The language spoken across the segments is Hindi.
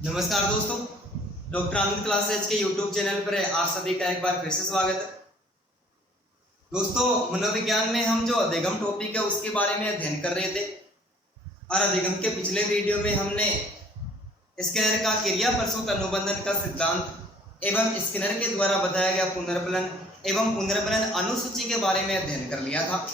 नमस्कार दोस्तों, डॉक्टर आनंद क्लासेज के यूट्यूब चैनल पर आप सभी का एक बार फिर से स्वागत है। दोस्तों, मनोविज्ञान में हम जो अधिगम टॉपिक है उसके बारे में अध्ययन कर रहे थे और अधिगम के पिछले वीडियो में हमने स्किनर का क्रिया प्रसूत अनुबंधन का सिद्धांत एवं स्किनर के द्वारा बताया गया पुनर्बलन एवं पुनर्बलन अनुसूची के बारे में अध्ययन कर लिया था।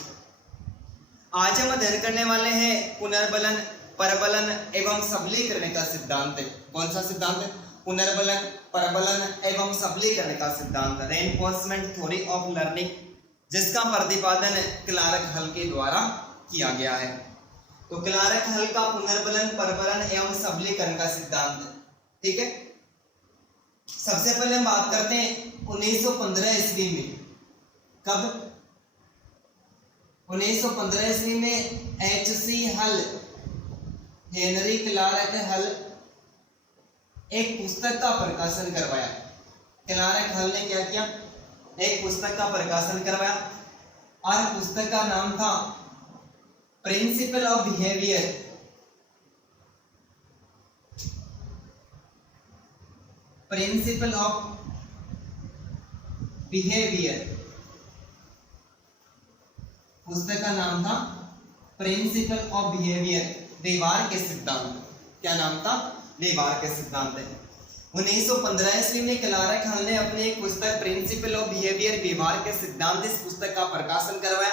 आज हम अध्ययन करने वाले हैं पुनर्बलन, परबलन एवं सबलीकरण का सिद्धांत। कौन सा सिद्धांत है? पुनर्बलन, परबलन एवं सबलीकरण का सिद्धांत, रेनफोर्समेंट थ्योरी ऑफ लर्निंग, जिसका प्रतिपादन क्लार्क हल के द्वारा किया गया है। तो क्लार्क हल का पुनर्बलन, परबलन एवं सबलीकरण का सिद्धांत, ठीक है। सबसे पहले हम बात करते हैं 1915 ईस्वी में। कब? 1915 ईस्वी में H.C. हल, हेनरी क्लार्क हल एक पुस्तक का प्रकाशन करवाया। क्लार्क हल ने क्या किया? एक पुस्तक का प्रकाशन करवाया और पुस्तक का नाम था principle of behaviour. Principle of behaviour, पुस्तक का नाम था प्रिंसिपल ऑफ बिहेवियर, व्यवहार के सिद्धांत। क्या नाम था? व्यवहार के सिद्धांत है। 1915 ईस्वी में क्लार्क हल ने अपनी एक पुस्तक प्रिंसिपल ऑफ बिहेवियर, व्यवहार के सिद्धांत, इस पुस्तक का प्रकाशन करवाया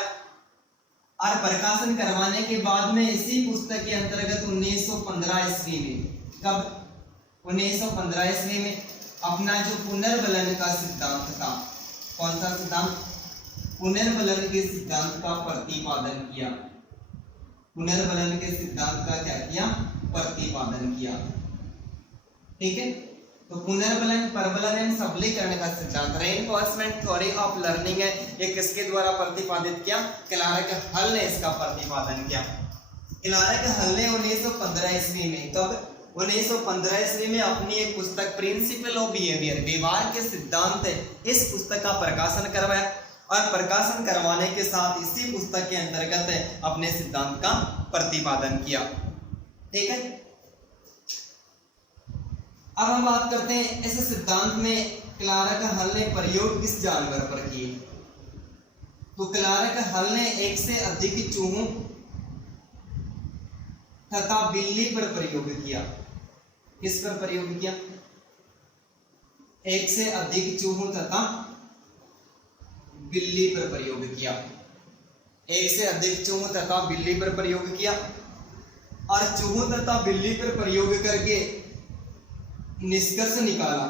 और प्रकाशन करवाने के बाद में इसी पुस्तक के अंतर्गत 1915 ईस्वी में, कब? 1915 ईस्वी में अपना जो पुनर्बलन का सिद्धांत था, कौन सा सिद्धांत? पुनर्बलन के सिद्धांत का प्रतिपादन किया। पुनर्बलन के सिद्धांत का क्या किया? प्रतिपादन किया, ठीक है। तो पुनर्बलन, परबलन एवं सबलीकरण का सिद्धांत, रेनफोर्समेंट थ्योरी ऑफ लर्निंग है, ये किसके द्वारा प्रतिपादित किया? क्लार्क हल ने इसका प्रतिपादन किया। क्लार्क हल ने 1915 ईस्वी में, कब? 1915 ईस्वी में अपनी एक पुस्तक प्रिंसिपल ऑफ बिहेवियर, व्यवहार के सिद्धांत, इस पुस्तक का प्रकाशन करवाया और प्रकाशन करवाने के साथ इसी पुस्तक के अंतर्गत अपने सिद्धांत का प्रतिपादन किया, ठीक है। अब हम बात करते हैं इस सिद्धांत में क्लार्क हल ने प्रयोग किस जानवर पर किए। तो क्लार्क हल ने एक से अधिक चूहों तथा बिल्ली पर प्रयोग किया। किस पर प्रयोग किया? एक से अधिक चूहों तथा बिल्ली पर प्रयोग किया। एक से अधिक चूहों तथा बिल्ली पर प्रयोग किया और चूहों तथा बिल्ली पर प्रयोग करके निष्कर्ष निकाला।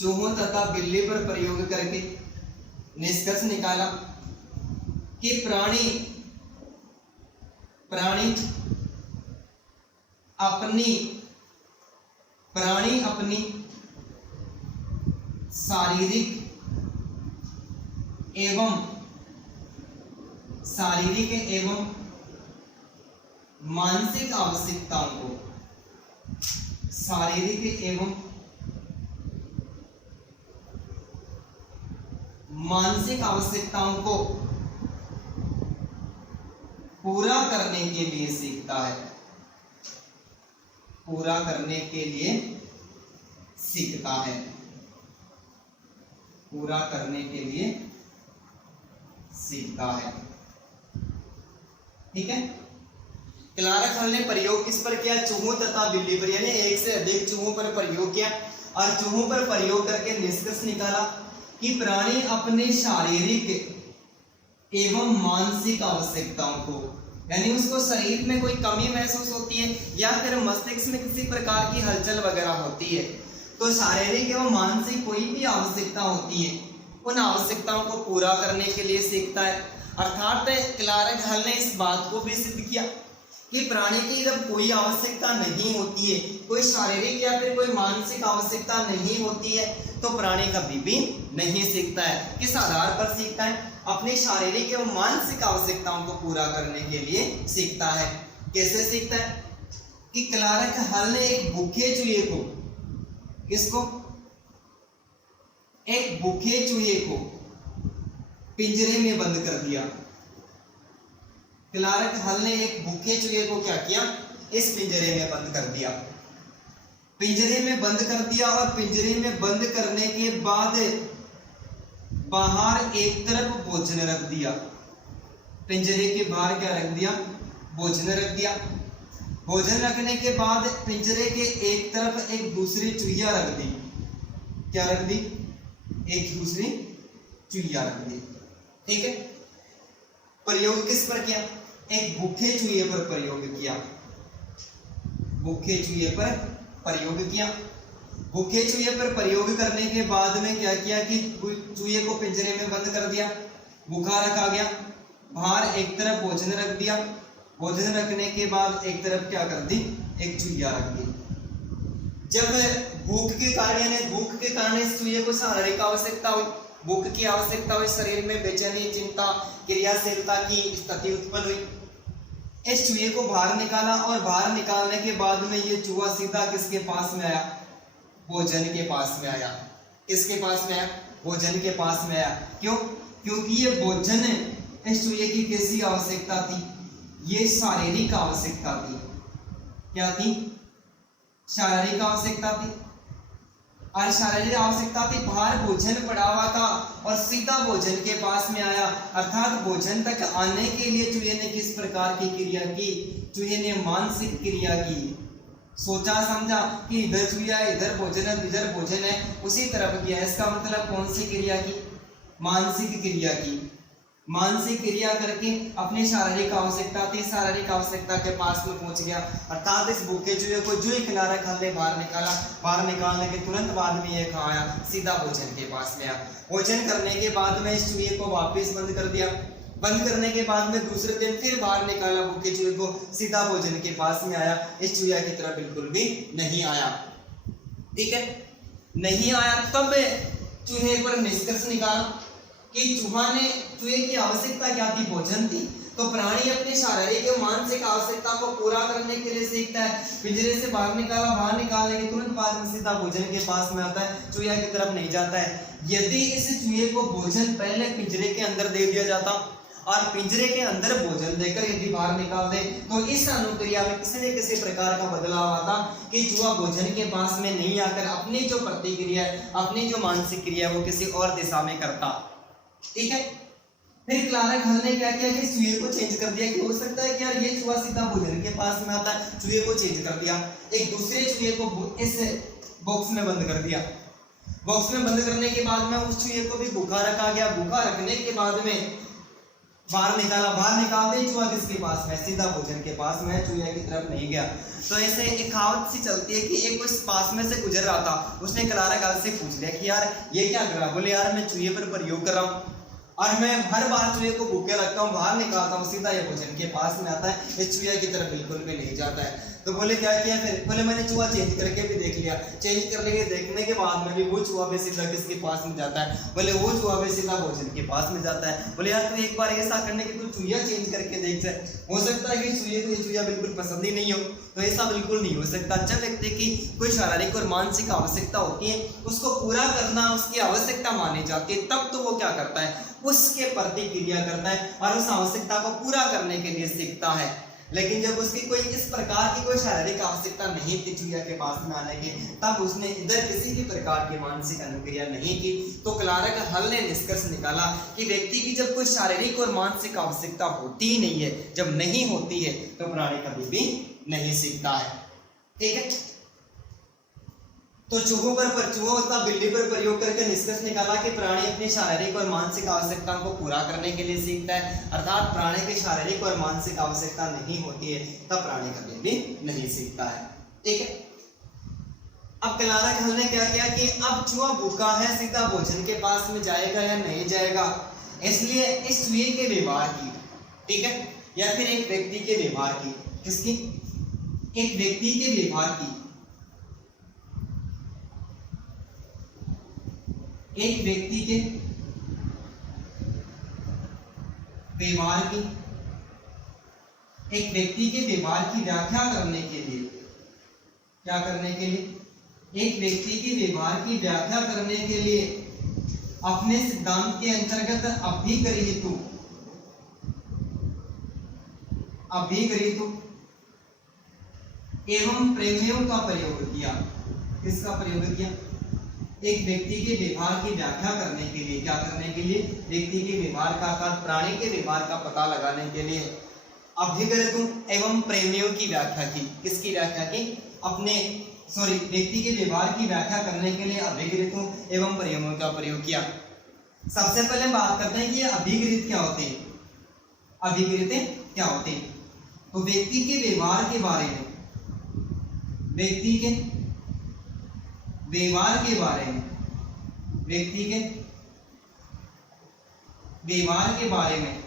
चूहों तथा बिल्ली पर प्रयोग करके निष्कर्ष निकाला कि प्राणी अपनी शारीरिक एवं मानसिक आवश्यकताओं को, शारीरिक एवं मानसिक आवश्यकताओं को पूरा करने के लिए सीखता है। पूरा करने के लिए सीखता है। पूरा करने के लिए सीखता है, ठीक है। क्लार्क हल ने प्रयोग किस पर किया? चूहों तथा बिल्ली पर, यानी एक से अधिक चूहों पर प्रयोग किया और चूहों पर प्रयोग करके निष्कर्ष निकाला कि प्राणी अपने शारीरिक एवं मानसिक आवश्यकताओं को, यानी उसको शरीर में कोई कमी महसूस होती है या फिर मस्तिष्क में किसी प्रकार की हलचल वगैरह होती है, तो शारीरिक एवं मानसिक कोई भी आवश्यकता होती है, उन आवश्यकताओं को पूरा करने के लिए सीखता है। अर्थात क्लार्क हल ने इस बात को भी सिद्ध किया कि प्राणी की जब कोई आवश्यकता नहीं होती है, कोई शारीरिक या फिर कोई मानसिक आवश्यकता नहीं होती है, तो प्राणी कभी भी नहीं सीखता है। किस आधार पर सीखता है? अपनी शारीरिक एवं मानसिक आवश्यकताओं को पूरा करने के लिए सीखता है। कैसे सीखता है? कि क्लार्क हल ने एक भूखे चूहे को, किसको? एक भूखे चूहे को पिंजरे में बंद कर दिया। क्लार्क हल ने एक भूखे चूहे को क्या किया? इस पिंजरे में बंद कर दिया, पिंजरे में बंद कर दिया, और पिंजरे में बंद करने के बाद बाहर एक तरफ भोजन रख दिया। पिंजरे के बाहर क्या रख दिया? भोजन रख दिया। भोजन रखने के बाद पिंजरे के एक तरफ एक दूसरी चूहिया रख दी। क्या रख दी? एक दूसरी चूहिया रख दी। ठीक है। प्रयोग किस पर किया? एक भूखे चूहे पर प्रयोग किया। भूखे चूहे पर प्रयोग किया। भूखे चूहे पर प्रयोग करने के बाद में क्या किया कि चूहे को पिंजरे में बंद कर दिया, भूखा रखा गया, बाहर एक तरफ भोजन रख दिया। भोजन रखने के बाद एक तरफ क्या कर दी? एक चूहिया रख दी। जब भूख के कारण इस चूहे को शारीरिक आवश्यकता हुई, भूख की आवश्यकता हुई, शरीर में बेचैनी, चिंता, क्रियाशीलता की स्थिति उत्पन्न हुई। इस चूहे को बाहर निकाला, और बाहर निकालने के बाद में ये चूहा सीधा किसके पास में आया? भोजन के पास में आया। किसके पास में आया? भोजन के पास में आया। क्यों? क्योंकि ये भोजन इस चूहे की कैसी आवश्यकता थी? ये शारीरिक आवश्यकता थी। क्या थी? शारीरिक आवश्यकता थी। और शारीरिक आवश्यकता थी, बाहर भोजन पड़ा हुआ था और सीधा भोजन के पास में आया। अर्थात भोजन तक आने के लिए चूहे ने किस प्रकार की क्रिया की? चूहे ने मानसिक क्रिया की। सोचा समझा कि इधर चूहा है, इधर भोजन है, इधर भोजन है, उसी तरफ किया। इसका मतलब कौन सी क्रिया की? मानसिक क्रिया की। मानसिक क्रिया करके अपनी शारीरिक आवश्यकता थी, शारीरिक आवश्यकता के पास में पहुंच गया। अर्थात इस भूखे चूहे को जो ही किनारा खाने बाहर निकाला, बाहर निकालने के तुरंत बाद में ये खाया, सीधा भोजन के पास में आया। भोजन करने के बाद में इस चूहे को वापस बंद कर दिया। बंद करने के बाद में दूसरे दिन फिर बाहर निकाला भूखे चूहे को, सीधा भोजन के पास में आया। इस चूहे की तरफ बिल्कुल भी नहीं आया। ठीक है, नहीं आया। तब चूहे पर निष्कर्ष निकाला कि चूहे की आवश्यकता क्या थी? भोजन थी। तो प्राणी अपनी शारीरिक और मानसिक आवश्यकता को पूरा करने के लिए सीखता है। पिंजरे से बाहर निकाला, बाहर निकालने के तुरंत बाद में सीधा भोजन के पास में आता है, चूहे की तरफ नहीं जाता है। यदि इस चूहे को भोजन पहले पिंजरे के अंदर दे दिया जाता और पिंजरे के अंदर भोजन देकर यदि बाहर निकाल दे, तो इस अनुक्रिया में किसी न किसी प्रकार का बदलाव आता कि चूहा भोजन के पास में नहीं आकर अपनी जो प्रतिक्रिया, अपनी जो मानसिक क्रिया वो किसी और दिशा में करता। ठीक है। फिर क्लार्क हल ने क्या किया कि चूहे को चेंज कर दिया कि हो सकता है कि यार ये चूहा सीधा भोजन के पास में आता है, चूहे को चेंज कर दिया। एक दूसरे चूहे को इस बॉक्स में बंद कर दिया। बॉक्स में बंद करने के बाद में उस चूहे को भी भूखा रखा गया। भूखा रखने के बाद में बाहर निकाला, बाहर निकालते ही चूहा किसके पास में? सीधा भोजन के पास में, चूहे की तरफ नहीं गया। तो ऐसे एक कहावत सी चलती है कि एक उस पास में से गुजर रहा था, उसने क्लार्क हल से पूछ लिया कि यार ये क्या कर रहा? बोले यार मैं चूहे पर प्रयोग कर रहा हूँ और मैं हर बार चूहे को भूखे रखता हूँ, बाहर निकालता हूँ, सीधा ये भोजन के पास में आता है, इस चूहे की तरफ बिल्कुल भी नहीं जाता है। तो बोले क्या किया फिर? बोले मैंने चूहा चेंज करके भी देख लिया। चेंज करने के देखने के बाद में भी वो चूहा भी सीधा किसके पास में जाता है? बोले वो चूहा भी सीधा भोजन के पास में जाता है। बोले यार तू एक बार ऐसा करने की तू चूहा चेंज करके देख जाए, हो सकता है कि चूहे को ये चूहा बिल्कुल पसंद ही नहीं हो। तो ऐसा बिल्कुल नहीं हो सकता। जब व्यक्ति की कोई शारीरिक और मानसिक आवश्यकता होती है, उसको पूरा करना उसकी आवश्यकता मानी जाती है, तब तो वो क्या करता है? उसके प्रति क्रिया करता है और उस आवश्यकता को पूरा करने के लिए सीखता है। लेकिन जब उसकी कोई इस प्रकार की कोई शारीरिक आवश्यकता नहीं थी चूहे के पास में आने की, तब उसने इधर किसी भी प्रकार की मानसिक अनुक्रिया नहीं की। तो क्लार्क हल ने निष्कर्ष निकाला कि व्यक्ति की जब कोई शारीरिक और मानसिक आवश्यकता होती ही नहीं है, जब नहीं होती है, तो प्राणी कभी भी नहीं सीखता है। ठीक है। तो चूहों तथा बिल्ली पर प्रयोग करके निष्कर्ष निकाला कि प्राणी अपनी शारीरिक और मानसिक आवश्यकताओं को पूरा करने के लिए सीखता है। अर्थात प्राणी की शारीरिक और मानसिक आवश्यकता नहीं होती है, तब प्राणी कभी भी नहीं सीखता है। ठीक है। अब क्लार्क हल ने क्या किया कि अब चूहा भूखा है, सीधा भोजन के पास में जाएगा या नहीं जाएगा, इसलिए इस चूहे के व्यवहार की, ठीक है, या फिर एक व्यक्ति के व्यवहार की, किसकी? एक व्यक्ति के व्यवहार की, एक व्यक्ति के व्यवहार की, एक व्यक्ति के व्यवहार की व्याख्या करने के लिए, क्या करने के लिए? एक व्यक्ति के व्यवहार की व्याख्या करने के लिए अपने सिद्धांत के अंतर्गत अभिगृहीतु एवं प्रमेयों का प्रयोग किया। किसका प्रयोग किया? एक व्यक्ति के व्यवहार की व्याख्या करने के लिए, क्या करने के लिए? व्यक्ति के व्यवहार का अर्थात प्राणी के व्यवहार का पता लगाने के लिए अभिग्रतों एवं प्रेमियों की व्याख्या की। किसकी व्याख्या की? व्यक्ति के व्यवहार की व्याख्या करने के लिए अभिग्रतों एवं प्रेमियों का प्रयोग किया। सबसे पहले बात करते हैं कि ये अभिग्रहित क्या होते हैं। अभिग्रहित क्या होते हैं? तो व्यक्ति के व्यवहार के बारे में, व्यक्ति के व्यवहार के बारे में, व्यक्ति के व्यवहार के बारे में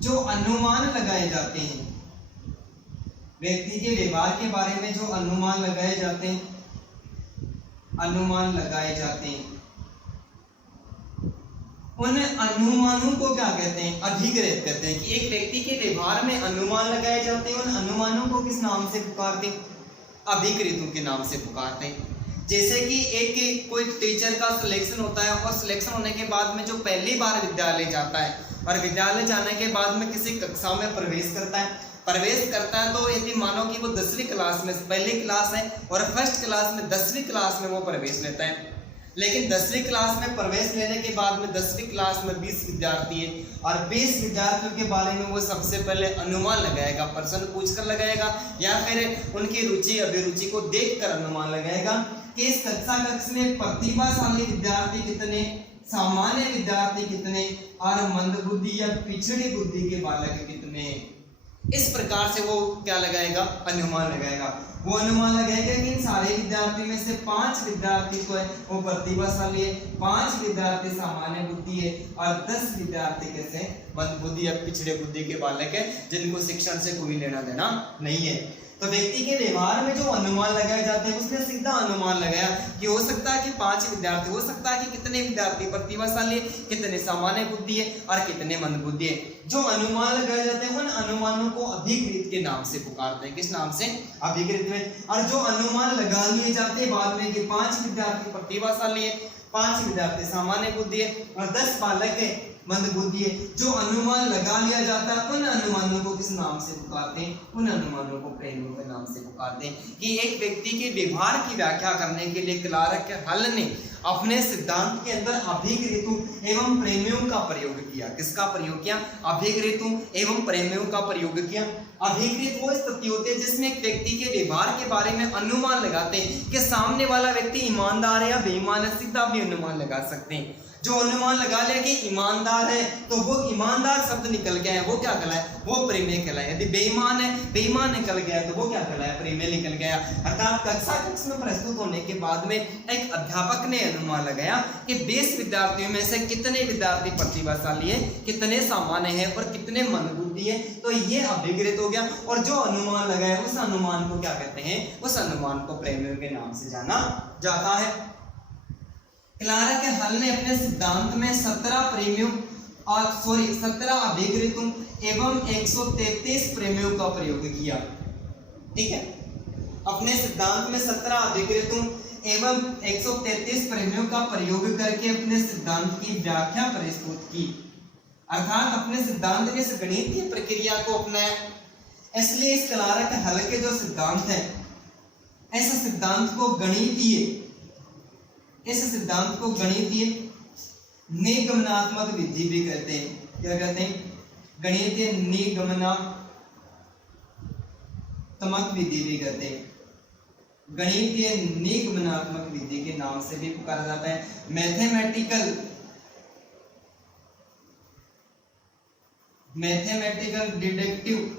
जो अनुमान लगाए जाते हैं, व्यक्ति के व्यवहार के बारे में जो अनुमान लगाए जाते हैं, अनुमान लगाए जाते हैं, उन अनुमानों को क्या कहते हैं? अधिग्रहित कहते हैं। कि एक व्यक्ति के व्यवहार में अनुमान लगाए जाते हैं, उन अनुमानों को किस नाम से पुकारते हैं? अभिग्रहितों के नाम से पुकारते हैं। जैसे कि एक कोई टीचर का सिलेक्शन होता है और सिलेक्शन होने के बाद में जो पहली बार विद्यालय जाता है और विद्यालय जाने के बाद में किसी कक्षा में प्रवेश करता है तो यदि मानो कि वो 10वीं क्लास में, पहली क्लास है और फर्स्ट क्लास में 10वीं क्लास में वो प्रवेश लेता है। लेकिन 10वीं क्लास में प्रवेश लेने के बाद में 10वीं क्लास में 20 विद्यार्थी है और 20 विद्यार्थियों के बारे में वो सबसे पहले अनुमान लगाएगा, प्रश्न पूछकर लगाएगा या फिर उनकी रुचि अभिरुचि को देखकर अनुमान लगाएगा कि इस कक्षा में प्रतिभाशाली विद्यार्थी कितने, सामान्य विद्यार्थी कितने और मंदबुद्धि या पिछड़ी बुद्धि के बालक कितने। इस प्रकार से वो क्या लगाएगा? अनुमान लगाएगा। वो अनुमान लगाएगा कि इन सारे विद्यार्थी में से 5 विद्यार्थी को है वो प्रतिभाशाली है, 5 विद्यार्थी सामान्य बुद्धि है और 10 विद्यार्थी कैसे मंदबुद्धि या पिछड़े बुद्धि के बालक है जिनको शिक्षण से कोई लेना देना नहीं है। तो व्यक्ति के व्यवहार में जो अनुमान लगाए जाते हैं उसने सीधा अनुमान लगाया कि हो सकता है कि 5 विद्यार्थी, हो सकता है कि कितने विद्यार्थी प्रतिभाशाली है, कितने सामान्य बुद्धि है और कितने मंदबुद्धि है। जो अनुमान लगाए जाते हैं उन अनुमानों को अभिग्रहित के नाम से पुकारते हैं। किस नाम से? अभिग्रहित में। और जो अनुमान लगा लिए जाते हैं बाद में कि 5 विद्यार्थी प्रतिभाशाली है, 5 विद्यार्थी सामान्य बुद्धि है और 10 बालक है मंदबुद्धि है, जो अनुमान लगा लिया जाता है उन अनुमानों को किस नाम से पुकारते हैं? उन अनुमानों को प्रेमियों के नाम से पुकारते हैं। कि एक व्यक्ति के व्यवहार की व्याख्या करने के लिए क्लार्क हल ने अपने सिद्धांत के अंदर अभिग्रहितों एवं प्रेमियों का प्रयोग किया। किसका प्रयोग किया? अभिग्रहितों एवं प्रेमियों का प्रयोग किया। अभिग्रहित वो स्थिति होती है जिसमें एक व्यक्ति के व्यवहार के बारे में अनुमान लगाते हैं कि सामने वाला व्यक्ति ईमानदार है या बेईमान है, सीधा भी अनुमान लगा सकते हैं। जो अनुमान लगा ले कि ईमानदार है तो वो ईमानदार शब्द निकल गया है, वो क्या कहलाए? वो प्रेमय कहलाए। यदि बेईमान है, बेईमान निकल गया तो वो क्या कहलाए? प्रेमय निकल गया। अर्थात कक्षा में प्रस्तुत होने के बाद में एक अध्यापक ने अनुमान लगाया कि 20 विद्यार्थियों में से कितने विद्यार्थी प्रतिभाशाली है, कितने सामान्य है और कितने मंदबुद्धि है, तो ये अभिग्रहित हो गया। और जो अनुमान लगाया उस अनुमान को क्या कहते हैं? उस अनुमान को प्रेमियों के नाम से जाना जाता है। क्लार्क हल ने अपने सिद्धांत में 17 अभिग्रहितों एवं 133 प्रेमियों का प्रयोग किया। ठीक है, अपने सिद्धांत में 17 अभिग्रहितों एवं 133 प्रेमियों का प्रयोग करके अपने सिद्धांत की व्याख्या प्रस्तुत की। अर्थात अपने सिद्धांत में इस गणितीय प्रक्रिया को अपनाया। इसलिए इस क्लार्क हल के जो सिद्धांत है, ऐसे सिद्धांत को गणितीय, इस सिद्धांत को गणितीय निगमनात्मक विधि भी कहते हैं। क्या कहते हैं? गणितीय निगमनात्मक विधि भी कहते हैं। गणितीय निगमनात्मक विधि के नाम से भी पुकारा जाता है। मैथमेटिकल डिडक्टिव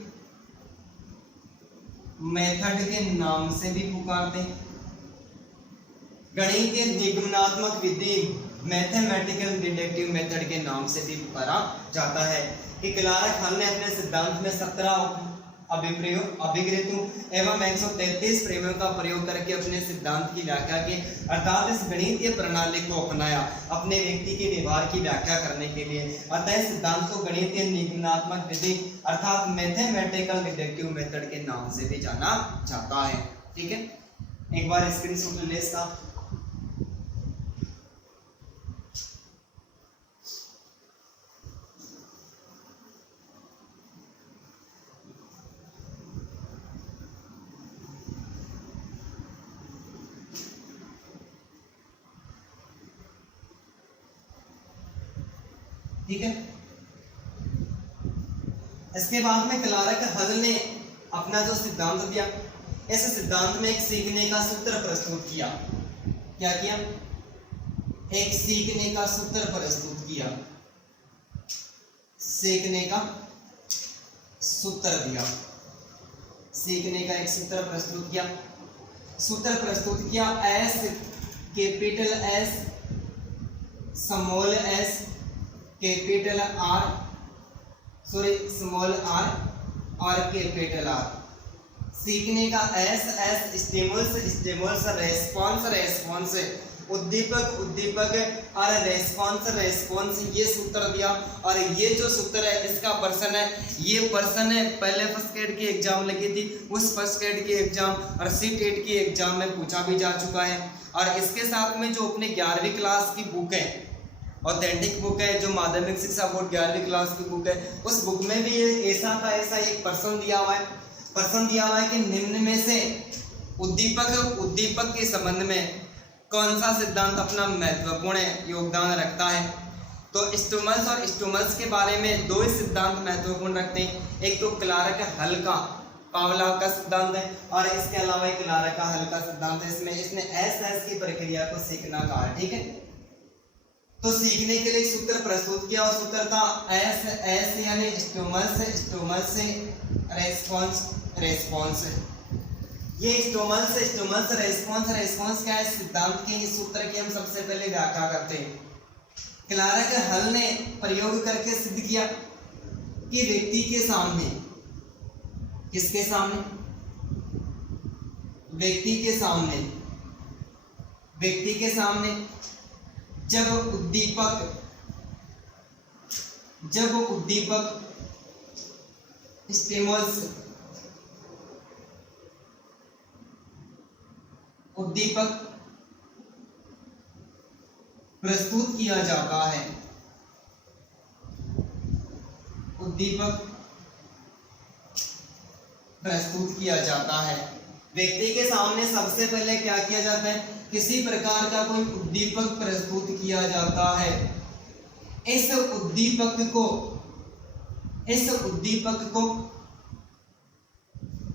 मेथड के नाम से भी पुकारते हैं। गणितीय निगमनात्मक विधि मैथमेटिकल डिडक्टिव मेथड के नाम से भी पुकारा जाता है। कि क्लार्क हल ने अपने सिद्धांत में 17 अभिग्रहितों एवं 133 प्रेमियों का प्रयोग करके अपने सिद्धांत की व्याख्या की। अर्थात इस गणितीय प्रणाली को अपनाया अपने व्यक्ति के व्यवहार की व्याख्या करने के लिए। अतः इस सिद्धांत को गणितीय निगमनात्मक विधि अर्थात मैथमेटिकल डिडक्टिव मेथड के नाम से भी जाना जाता है। ठीक है, एक बार स्क्रीनशॉट ले इसका। ठीक है। इसके बाद में क्लार्क हल ने अपना जो सिद्धांत दिया, इस सिद्धांत में एक सीखने का सूत्र प्रस्तुत किया। क्या किया? एक सीखने का सूत्र प्रस्तुत किया, सीखने का सूत्र दिया, सीखने का एक सूत्र प्रस्तुत किया। सूत्र प्रस्तुत किया S capital S small S capital R, sorry small R और कैपिटल आर। सीखने का S S stimulus stimulus, response response, उद्दीपक उद्दीपक और रेस्पॉन्स रेस्पॉन्स, ये सूत्र दिया। और ये जो सूत्र है इसका पर्सन है, ये पर्सन है पहले फर्स्ट ग्रेड की एग्जाम लगी थी, उस फर्स्ट ग्रेड की एग्जाम और सीटेट की एग्जाम में पूछा भी जा चुका है। और इसके साथ में जो अपने 11वीं क्लास की बुक है, ऑथेंटिक बुक है, जो माध्यमिक शिक्षा बोर्ड 11वीं क्लास की बुक है, उस बुक में भी ऐसा का ऐसा एक पर्सन दिया हुआ है। पर्सन दिया हुआ है कि निम्न में से उद्दीपक उद्दीपक के संबंध में कौन सा सिद्धांत अपना महत्वपूर्ण योगदान रखता है। तो स्टिमुलस और स्टिमुलस के बारे में दो ही सिद्धांत महत्वपूर्ण रखते हैं, एक तो क्लार्क हल का पावलोव का सिद्धांत है और इसके अलावा एक क्लार्क हल का सिद्धांत है। इसमें इसने एस की प्रक्रिया को सीखना कहा है। ठीक है, तो सीखने के लिए एक सूत्र प्रस्तुत किया और सूत्र था एस यानी स्टिमुलस स्टिमुलस से रेस्पॉन्स रेस्पॉन्स। ये स्टिमुलस स्टिमुलस रेस्पॉन्स रेस्पॉन्स क्या है, सिद्धांत के इस सूत्र की हम सबसे पहले व्याख्या करते हैं। क्लार्क हल ने प्रयोग करके सिद्ध किया कि व्यक्ति के सामने, किसके सामने? व्यक्ति के सामने, व्यक्ति के सामने जब उद्दीपक स्टिमुलस उद्दीपक प्रस्तुत किया जाता है, उद्दीपक प्रस्तुत किया जाता है, व्यक्ति के सामने सबसे पहले क्या किया जाता है? किसी प्रकार का कोई उद्दीपक प्रस्तुत किया जाता है। इस उद्दीपक को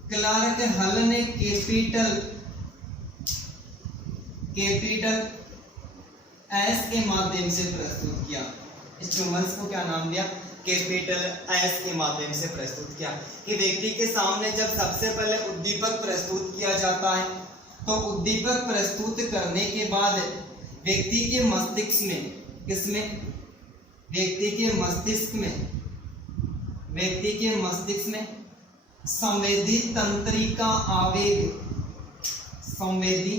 क्लार्क हल ने कैपिटल एस के माध्यम से प्रस्तुत किया। स्टिमुलस को क्या नाम दिया? कैपिटल एस के माध्यम से प्रस्तुत किया कि व्यक्ति के सामने जब सबसे पहले उद्दीपक प्रस्तुत किया जाता है तो उद्दीपक प्रस्तुत करने के बाद व्यक्ति के मस्तिष्क में, किसमें? व्यक्ति के मस्तिष्क में संवेदी तंत्रिका आवेग, संवेदी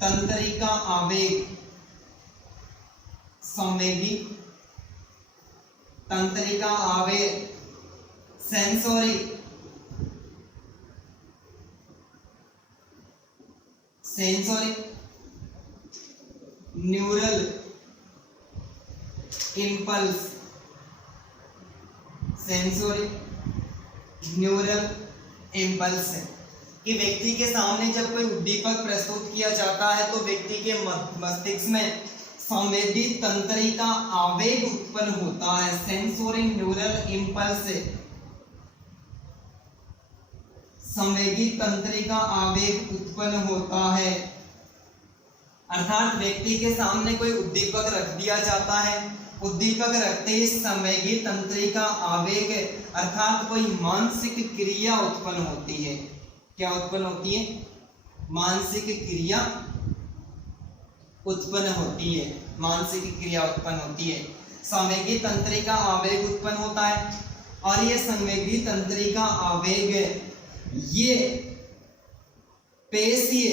तंत्रिका आवेग, संवेदी तंत्रिका आवेग, sensory neural impulse, sensory neural impulse है कि व्यक्ति के सामने जब कोई उद्दीपक प्रस्तुत किया जाता है तो व्यक्ति के मस्तिष्क में संवेदी तंत्रिका आवेग उत्पन्न होता है, सेंसोरी न्यूरल इम्पल्स से संवेदी तंत्रिका आवेग उत्पन्न होता है। अर्थात व्यक्ति के सामने कोई उद्दीपक रख दिया जाता है, उद्दीपक रखते ही संवेदी तंत्रिका आवेग अर्थात कोई मानसिक क्रिया उत्पन्न होती है। क्या उत्पन्न होती है? मानसिक क्रिया उत्पन्न होती है, मानसिक क्रिया उत्पन्न होती है। संवेदी तंत्रिका आवेग उत्पन्न होता है और ये संवेदी तंत्रिका आवेग ये पेशीय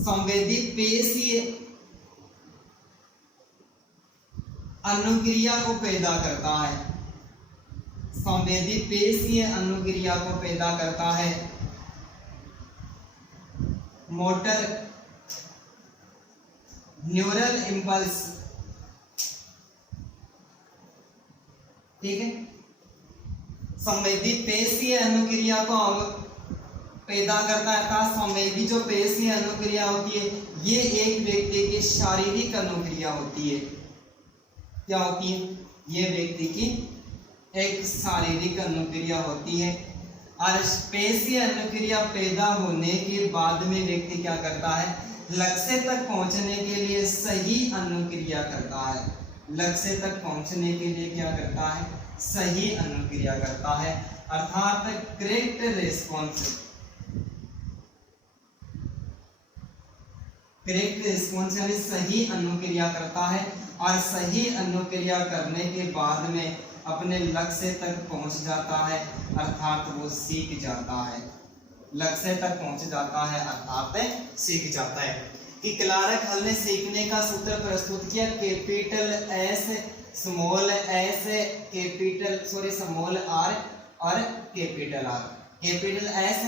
संवेदी पेशीय अनुक्रिया को पैदा करता है, संवेदी पेशीय अनुक्रिया को पैदा करता है। मोटर न्यूरल इम्पल्स, ठीक है, संवेदी पेशीय अनुक्रिया को पैदा करता है, अर्थात संवेदी जो पेशीय अनुक्रिया होती है ये एक व्यक्ति की शारीरिक अनुक्रिया होती है। क्या होती है? ये व्यक्ति की एक शारीरिक अनुक्रिया होती है। और पेशीय अनुक्रिया पैदा होने के बाद में व्यक्ति क्या करता है? लक्ष्य तक पहुंचने के लिए सही अनुक्रिया करता है। लक्ष्य तक पहुंचने के लिए क्या करता है? सही अनुक्रिया करता है, अर्थात करेक्ट रेस्पॉन्स। करेक्ट रेस्पॉन्स यानी सही अनुक्रिया करता है, और सही अनुक्रिया करने के बाद में अपने लक्ष्य तक पहुंच जाता है, अर्थात वो सीख जाता है। लक्ष्य तक पहुंच जाता है अर्थात सीख जाता है। कि क्लार्क हल ने सीखने का सूत्र प्रस्तुत किया, capital S small S small R और capital R. Capital S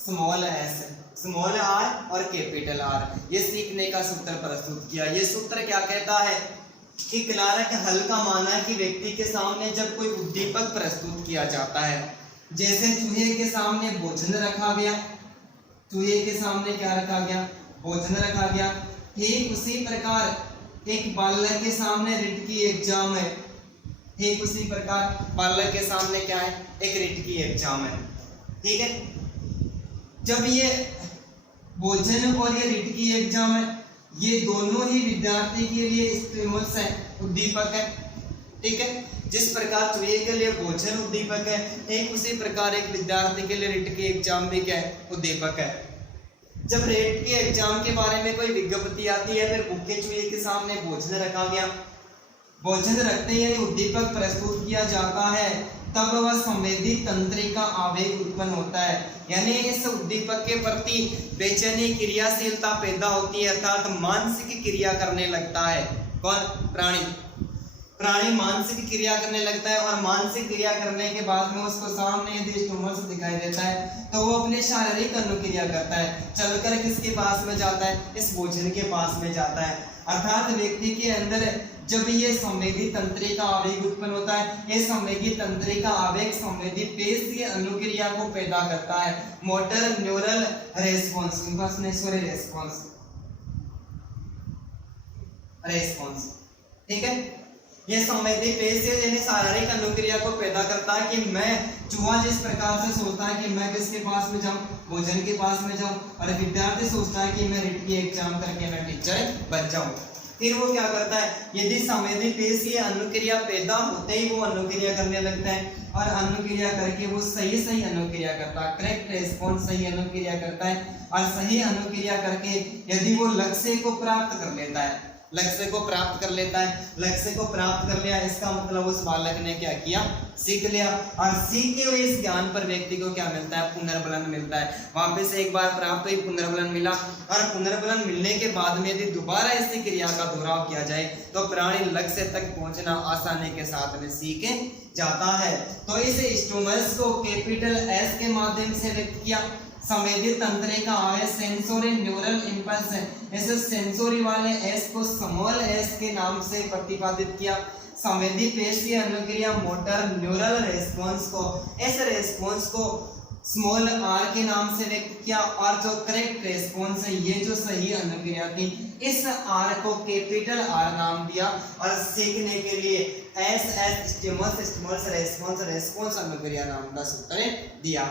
small R और कैपिटल आर, ये सीखने का सूत्र प्रस्तुत किया। ये सूत्र क्या कहता है कि क्लार्क हल का माना है कि व्यक्ति के सामने जब कोई उद्दीपक प्रस्तुत किया जाता है, जैसे चूहे के सामने भोजन रखा गया, चूहे के सामने क्या रखा गया? भोजन रखा गया। ठीक उसी प्रकार एक बालक के सामने रिट की एग्जाम है। ठीक उसी प्रकार बालक के सामने क्या है? एक रिट की एग्जाम है। ठीक है, जब ये भोजन और ये रिट की एग्जाम है, ये दोनों ही विद्यार्थी के लिए स्टिमुलस है, उद्दीपक है। ठीक है, जिस प्रकार चूहे के लिए भोजन उद्दीपक है, ठीक उसी प्रकार एक विद्यार्थी के लिए रिट की एग्जाम भी क्या है? उद्दीपक है। जब रिट के एग्जाम के बारे में कोई विज्ञप्ति आती है, फिर भूखे चूहे के सामने भोजन रखा गया, भोजन रखते ही उद्दीपक प्रस्तुत किया जाता है, तब वह संवेदी तंत्रिका आवेग उत्पन्न होता है, यानी इस उद्दीपक के प्रति बेचैनी क्रियाशीलता पैदा होती है, अर्थात मानसिक क्रिया करने लगता है। कौन? प्राणी। प्राणी मानसिक क्रिया करने लगता है, और मानसिक क्रिया करने के बाद में उसको सामने यदि स्टिमुलस दिखाई देता है तो वो अपने शारीरिक अनुक्रिया करता है, चलकर किसके पास में जाता है? इस भोजन के पास में जाता है। अर्थात व्यक्ति के अंदर जब ये संवेदी तंत्रिका आवेग उत्पन्न होता है, ये संवेदी तंत्रिका आवेग संवेदी पेशीय अनुक्रिया को पैदा करता है, मोटर न्यूरल रेस्पॉन्स। ठीक है, ये संवेदी पेशीय यानी शारीरिक अनुक्रिया को पैदा करता है कि मैं चूहा जिस प्रकार से सोचता है कि मैं किसके पास में जाऊं? भोजन के पास में जाऊं, और विद्यार्थी सोचता है कि मैं रिट की एग्जाम करके मैं टीचर बन जाऊं। फिर वो क्या करता है? यदि संवेदी पेशीय अनुक्रिया पैदा होते ही वो अनुक्रिया करने लगता है, और अनुक्रिया करके वो सही अनुक्रिया करता है, करेक्ट रेस्पॉन्स, सही अनुक्रिया करता है। और सही अनुक्रिया करके यदि वो लक्ष्य को प्राप्त कर लेता है, लक्ष्य को प्राप्त कर लेता है, लक्ष्य को प्राप्त कर लिया, इसका मतलब उस बालक ने क्या किया? सीख लिया, और सीखे हुए इस ज्ञान पर व्यक्ति को क्या मिलता है? पुनर्बलन मिलता है। वापस एक बार प्राप्त हुई, पुनर्बलन मिला, और पुनर्बलन मिलने के बाद में यदि दोबारा इसी क्रिया का दोहराव किया जाए तो प्राणी लक्ष्य तक पहुंचना आसानी के साथ में सीख जाता है। तो इस स्टिमुलस को कैपिटल एस के माध्यम से व्यक्त किया। संवेदी तंत्रिका आवेग सेंसोरी न्यूरल इंपल्स है, ऐसे सेंसोरी वाले एस को स्मॉल एस के नाम से प्रतिपादित किया। संवेदी पेशीय अनुक्रिया मोटर न्यूरल रेस्पॉन्स को, इस रेस्पॉन्स को स्मॉल आर के नाम से व्यक्त किया, और जो करेक्ट रेस्पॉन्स है, ये जो सही अनुक्रिया थी, इस आर को कैपिटल आर नाम दिया, और सीखने के लिए एस एस स्टिमुलस रेस्पॉन्स अनुक्रिया नाम का सूत्र दिया।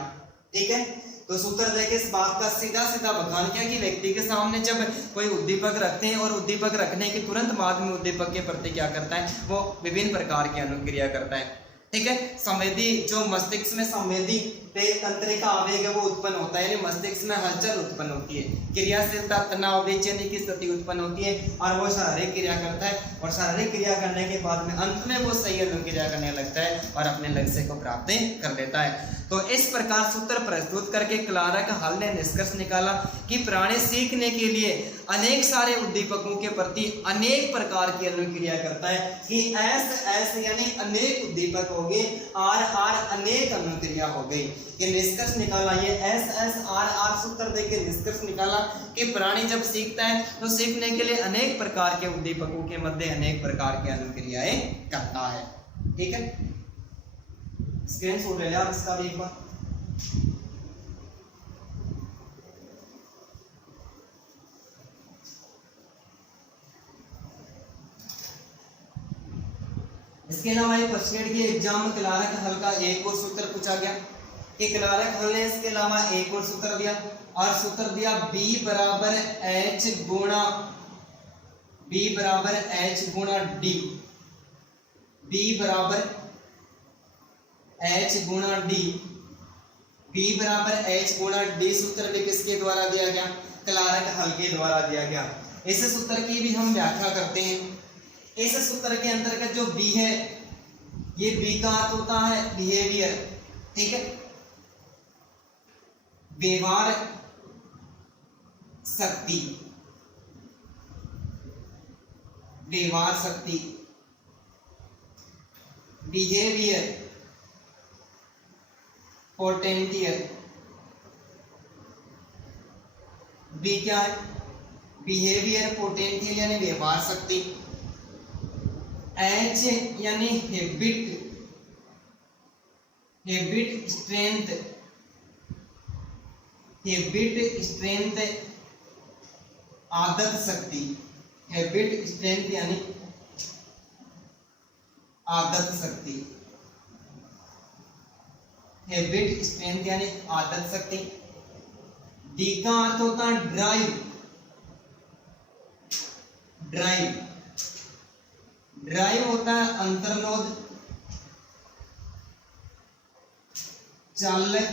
ठीक है, तो सूत्र देके इस बात का सीधा बखान किया कि व्यक्ति के सामने जब कोई उद्दीपक रखते हैं और उद्दीपक रखने के तुरंत बाद में उद्दीपक के प्रति क्या करता है? वो विभिन्न प्रकार की अनुक्रिया करता है। ठीक है, संवेदी जो मस्तिष्क में संवेदी तंत्रिका आवेग है वो उत्पन्न होता है, यानी मस्तिष्क में हलचल उत्पन्न होती है, क्रियाशीलता, तनाव, बेचैनी की स्थिति उत्पन्न होती है, और वो शारीरिक क्रिया करता है, और शारीरिक क्रिया करने के बाद में अंत में वो सही अनुक्रिया करने लगता है और अपने लक्ष्य को प्राप्त कर लेता है। तो इस प्रकार सूत्र प्रस्तुत करके क्लार्क हल ने निष्कर्ष निकाला कि प्राणी सीखने के लिए अनेक सारे उद्दीपकों के प्रति अनेक प्रकार की अनुक्रिया करता है, कि एस यानी अनेक उद्दीपक हो गए, आर अनेक अनुक्रिया हो गई। ये निष्कर्ष निकाला, ये एस आर सूत्र देके निष्कर्ष निकाला कि प्राणी जब सीखता है तो सीखने के लिए अनेक प्रकार के उद्दीपकों के मध्य अनेक प्रकार की अनुक्रियाएं करता है। ठीक है, स्क्रीन शॉट ले लिया इसका भी एक बार। इसके अलावा एक फर्स्ट ग्रेड के एग्जाम में क्लारक हल का एक और सूत्र पूछा गया कि क्लारक हल ने इसके अलावा एक और सूत्र दिया, और सूत्र दिया B बराबर H गुणा D, B बराबर H गुणा D, B बराबर H गुणा D सूत्र भी किसके द्वारा दिया गया? क्लारक हल के द्वारा दिया गया। इस सूत्र की भी हम व्याख्या करते हैं। इस सूत्र के अंतर्गत जो B है, ये B का अर्थ होता है बिहेवियर, ठीक है, व्यवहार शक्ति, व्यवहार शक्ति, बिहेवियर पोटेंशियल। बी क्या है? बिहेवियर पोटेंशियल यानी व्यवहार शक्ति। एच यानी हैबिट स्ट्रेंथ, आदत शक्ति, हैबिट स्ट्रेंथ यानी आदत शक्ति, हैबिट स्ट्रेंथ यानी आदत शक्ति। डी का अर्थ होता है ड्राइव, ड्राइव होता है अंतर्नोद, चालक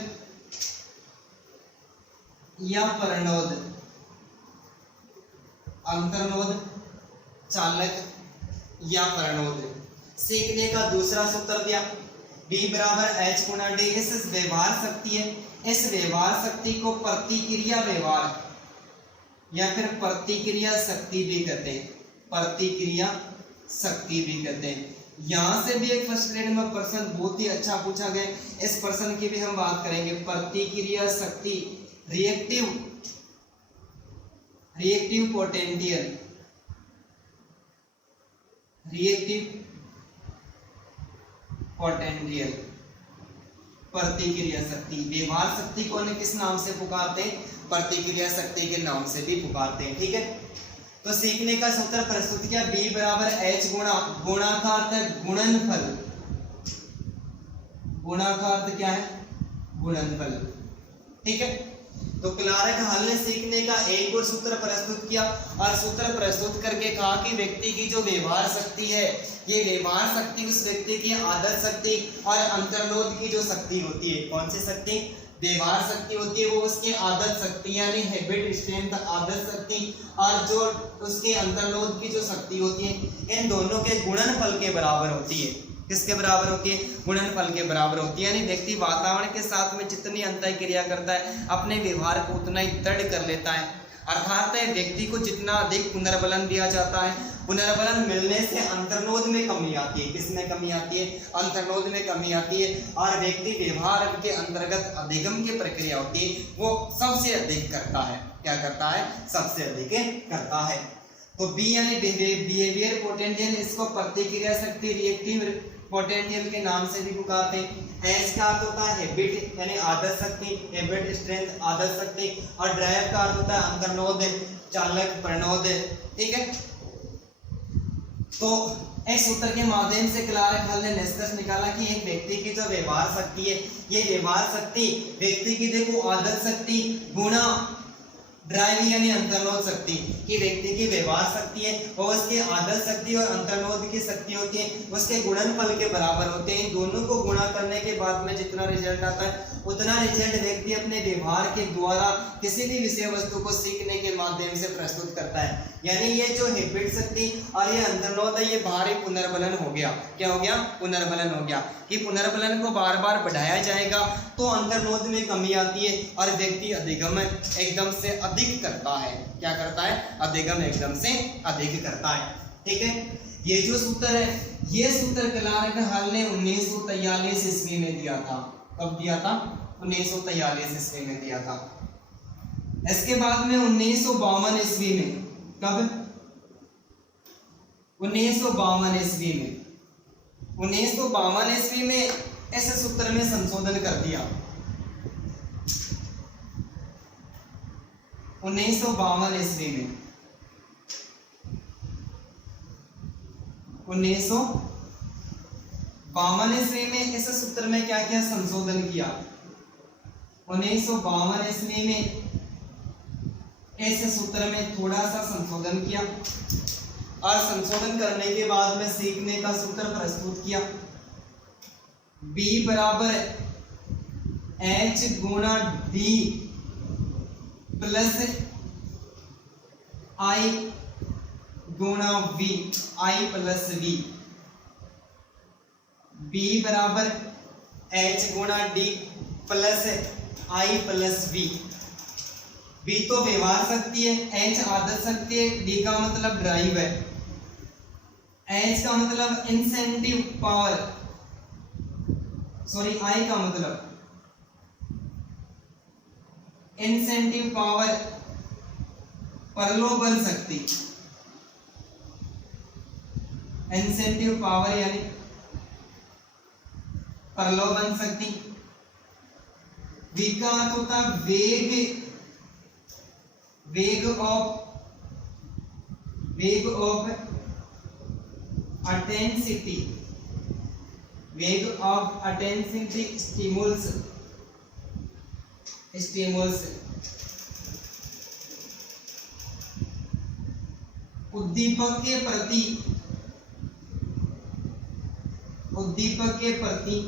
या परनोद, अंतर्नोद, चालक या परनोद। सीखने का दूसरा सूत्र दिया B बराबर H गुणा D। इस व्यवहार शक्ति है, इस व्यवहार शक्ति को प्रतिक्रिया व्यवहार या फिर प्रतिक्रिया शक्ति भी कहते हैं, प्रतिक्रिया शक्ति भी कहते हैं। यहां से भी एक फर्स्ट ग्रेड में प्रश्न बहुत ही अच्छा पूछा गया, इस प्रश्न की भी हम बात करेंगे। प्रतिक्रिया शक्ति, रिएक्टिव पोटेंशियल, प्रतिक्रिया शक्ति। व्यवहार शक्ति को किस नाम से पुकारते हैं? प्रतिक्रिया शक्ति के नाम से भी पुकारते हैं, ठीक है। तो सीखने का सूत्र प्रस्तुत किया B बराबर H गुणा का अर्थ गुणनफल, गुणा का अर्थ क्या है? गुणनफल, ठीक है। तो क्लारक हल ने सीखने का एक और सूत्र प्रस्तुत किया, और सूत्र प्रस्तुत करके कहा कि व्यक्ति की जो व्यवहार शक्ति है, ये व्यवहार शक्ति उस व्यक्ति की आदत शक्ति और अंतर्नोद की जो शक्ति होती है, कौन सी शक्ति? व्यवहार शक्ति होती है, वो उसकी आदत शक्ति यानी हैबिट स्ट्रेंथ आदत शक्ति, और जो उसके अंतर्नोद की जो शक्ति होती है, इन दोनों के गुणनफल के बराबर होती है। किसके बराबर होती है? गुणनफल के बराबर होती है। यानी व्यक्ति वातावरण के साथ में जितनी अंतःक्रिया करता है, अपने व्यवहार को उतना ही दृढ़ कर लेता है। अर्थात व्यक्ति को जितना अधिक पुनर्बलन दिया जाता है, पुनर्बलन मिलने से अंतर्नोद में कमी आती है। किसमें कमी आती है? अंतर्नोद में कमी आती है, और व्यक्ति व्यवहार के अंतर्गत अधिगम की प्रक्रिया होती है, वो सबसे अधिक करता है। क्या करता है? सबसे अधिक करता है। तो बी यानी बिहेवियर पोटेंशियल, इसको प्रतिक्रिया शक्ति, रिएक्टिव पोटेंशियल के नाम से भी पुकारते हैं। एच का अर्थ होता है हैबिट यानी आदत शक्ति, हैबिट स्ट्रेंथ आदत शक्ति, और ड्राइव का अर्थ होता है अंतर्नोद, चालक, प्रणोद, ठीक है। तो इस सूत्र के माध्यम से क्लारक हल ने निष्कर्ष निकाला कि एक व्यक्ति की जो व्यवहार शक्ति है, ये व्यवहार शक्ति व्यक्ति की देखो आदत शक्ति गुणा ड्राइव यानी अंतर्नोद शक्ति, कि व्यक्ति की व्यवहार शक्ति है और उसकी आदत शक्ति और अंतर्नोद की शक्ति होती है, उसके गुणनफल के बराबर होते हैं। दोनों को गुणा करने के बाद में जितना रिजल्ट आता है, उतना रिजल्ट व्यक्ति अपने व्यवहार के द्वारा किसी भी विषय वस्तु को सीखने के माध्यम से प्रस्तुत करता है। यानी ये जो हैबिट शक्ति और ये अंतर्नोद है, ये बाहरी पुनर्बलन हो गया। क्या हो गया? पुनर्बलन हो गया, कि पुनर्बलन को बार बार बढ़ाया जाएगा तो अंतर्नोद में कमी आती है और व्यक्ति अधिगम एकदम से अधिक करता है। क्या करता है? अधिगम एकदम से अधिक करता है, ठीक है। ये जो सूत्र है, ये सूत्र क्लारक हल ने 1943 ईस्वी में दिया था। कब दिया था? 1943 ईस्वी में दिया था। इसके बाद में 1952 ईस्वी में, कब? 1952 ईस्वी में, 1952 ईस्वी में इस सूत्र में संशोधन कर दिया। 1952 ईस्वी में, 1952 52 ईस्वी में इस सूत्र में क्या किया, संशोधन किया। 1952 ईस्वी में इस सूत्र में थोड़ा सा संशोधन किया और संशोधन करने के बाद में सीखने का सूत्र प्रस्तुत किया। B बराबर H गुणा D प्लस I गुणा V, I plus V। B बराबर H गुणा D plus I plus V। B तो व्यवहार शक्ति है, H आदर्श शक्ति है, D का मतलब ड्राइव है, H का मतलब इंसेंटिव पावर, सॉरी I का मतलब इंसेंटिव पावर, प्रलोभन शक्ति, इंसेंटिव पावर यानी प्रलोभन शक्ति। V का अर्थ होता है वेग, वेग ऑफ अटेंसिटी, वेग ऑफ अटेंसिटी स्टिमुल्स, उद्दीपक के प्रति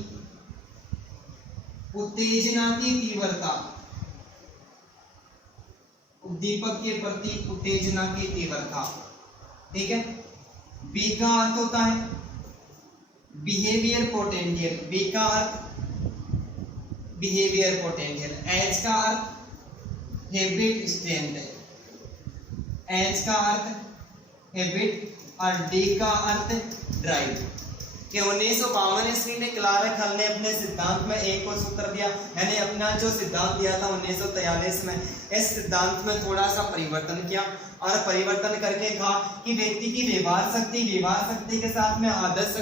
उत्तेजना की तीव्रता, उद्दीपक के प्रति उत्तेजना की तीव्रता। ठीक है। बी का अर्थ होता है बिहेवियर पोटेंशियल, बी का अर्थ बिहेवियर पोटेंशियल, एच का अर्थ हैबिट स्ट्रेंथ, एच का अर्थ हैबिट और डी का अर्थ ड्राइव। कि 1952 ईस्वी में क्लार्क हल ने अपने सिद्धांत में एक और सूत्र दिया, यानी अपना जो सिद्धांत दिया था 1943 में, इस सिद्धांत में थोड़ा सा परिवर्तन किया और परिवर्तन करके कहा कि व्यक्ति की व्यवहार शक्ति के साथ में आदर्श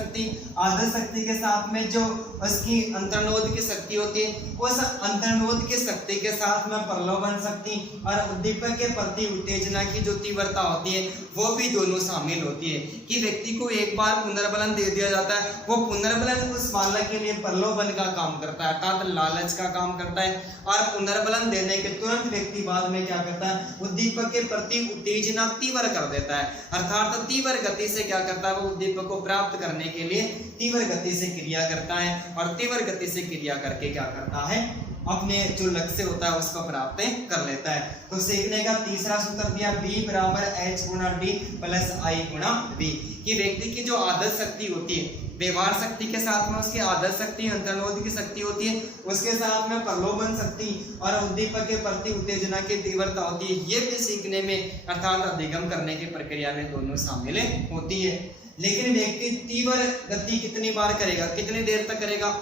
शक्ति के साथ में जो उसकी अंतर्निरोध की शक्ति होती है, उस अंतर्निरोध की शक्ति के साथ में प्रलोभन शक्ति और उद्दीपक के प्रति उत्तेजना की जो तीव्रता होती है वो भी दोनों शामिल होती है। कि व्यक्ति को एक बार पुनर्बलन दे दिया जाता है, वो पुनर्बलन उस बालक के लिए प्रलोभन का काम करता है, अर्थात लालच का काम करता है, और पुनर्बलन देने के तुरंत व्यक्ति बाद में क्या करता है, उद्दीपक के प्रति उत्तेजना तीव्र कर देता है, अर्थात तीव्र गति से क्या करता है, वो उद्दीपक को प्राप्त करने के लिए तीव्र गति से क्रिया करता है, और तीव्र गति से क्रिया करके क्या करता है, अपने जो लक्ष्य होता है उसको प्राप्त कर लेता है। तो सीखने का तीसरा सूत्र दिया B बराबर H गुणा D प्लस I गुणा V। कि व्यक्ति की जो आदर्श शक्ति होती है, व्यवहार शक्ति के साथ में उसकी आदर्श शक्ति, अंतर्निरोध की शक्ति होती है, उसके साथ में प्रलोभन शक्ति और उद्दीपक के प्रति उत्तेजना की तीव्रता होती है, ये भी सीखने में अर्थात अधिगम करने की प्रक्रिया में दोनों शामिल होती है। लेकिन व्यक्ति तीव्र गति कितनी बार करेगा, कितनी देर तक करेगा?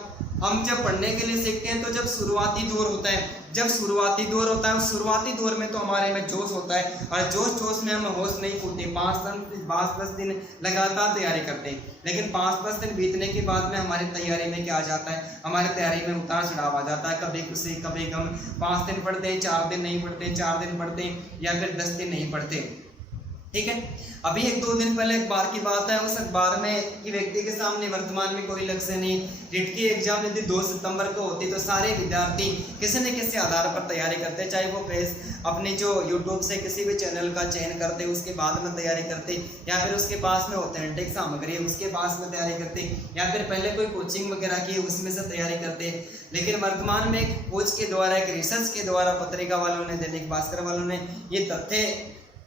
हम जब पढ़ने के लिए सीखते हैं तो जब शुरुआती दौर होता है, उस शुरुआती दौर में तो हमारे में जोश होता है, और जोश में हम होश नहीं खोते, 5-10 दिन लगातार तैयारी करते हैं। लेकिन 5-10 दिन बीतने के बाद में हमारी तैयारी में क्या आ जाता है, हमारी तैयारी में उतार चढ़ाव आ जाता है, कभी खुशी कभी गम। 5 दिन पढ़ते हैं, 4 दिन नहीं पढ़ते, 4 दिन पढ़ते हैं, या फिर 10 दिन नहीं पढ़ते। ठीक है। अभी 1-2 दिन पहले अखबार की बात है, उस अखबार में कि व्यक्ति के सामने वर्तमान में कोई लक्ष्य नहीं, रिट की एग्जाम यदि 2 सितंबर को होती तो सारे विद्यार्थी किसी न किसी आधार पर तैयारी करते, चाहे वो अपने जो यूट्यूब से किसी भी चैनल का चयन करते, उसके बाद में तैयारी करते, या फिर उसके पास में ऑथेंटिक सामग्री है उसके पास में तैयारी करते, या फिर पहले कोई कोचिंग वगैरह की उसमें से तैयारी करते। लेकिन वर्तमान में एक खोज के द्वारा, एक रिसर्च के द्वारा पत्रिका वालों ने, दैनिक भास्कर वालों ने ये तथ्य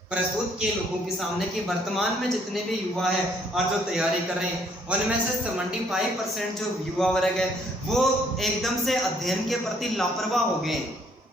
प्रस्तुत किए लोगों के सामने कि वर्तमान में जितने भी युवा है और जो तैयारी कर रहे हैं, उनमें से 75% जो युवा वर्ग है वो एकदम से अध्ययन के प्रति लापरवाह हो गए।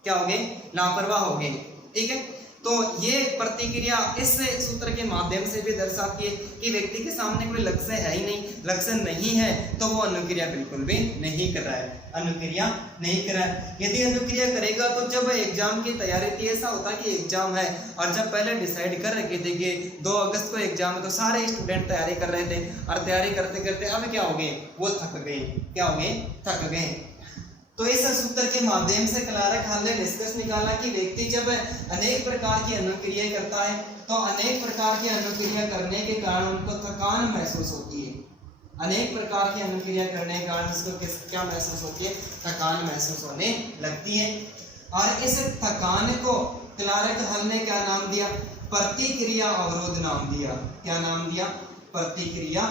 क्या हो गए? लापरवाह हो गए। ठीक है। तो ये प्रतिक्रिया इस सूत्र के माध्यम से भी दर्शाती है कि व्यक्ति के सामने कोई लक्ष्य है ही नहीं, लक्ष्य नहीं है तो वो अनुक्रिया बिल्कुल भी नहीं कर रहा है, अनुक्रिया नहीं कर रहा है। यदि अनुक्रिया करेगा तो जब एग्जाम की तैयारी थी, ऐसा होता कि एग्जाम है और जब पहले डिसाइड कर रखे थे कि 2 अगस्त को एग्जाम है तो सारे स्टूडेंट तैयारी कर रहे थे, और तैयारी करते करते अब क्या हो गए, वो थक गए। क्या हो गए? थक गए। तो इस सूत्र के माध्यम से क्लार्क हॉल ने निष्कर्ष निकाला कि व्यक्ति जब अनेक प्रकार की अनुक्रिया करता है तो अनेक प्रकार की अनुक्रिया करने के कारण उनको थकान महसूस होती है, अनेक प्रकार की अनुक्रिया करने के कारण इसको क्या महसूस होती है, थकान महसूस होने लगती है। और इस थकान को क्लारक हल ने क्या नाम दिया, प्रतिक्रिया अवरोध नाम दिया। क्या नाम दिया, प्रतिक्रिया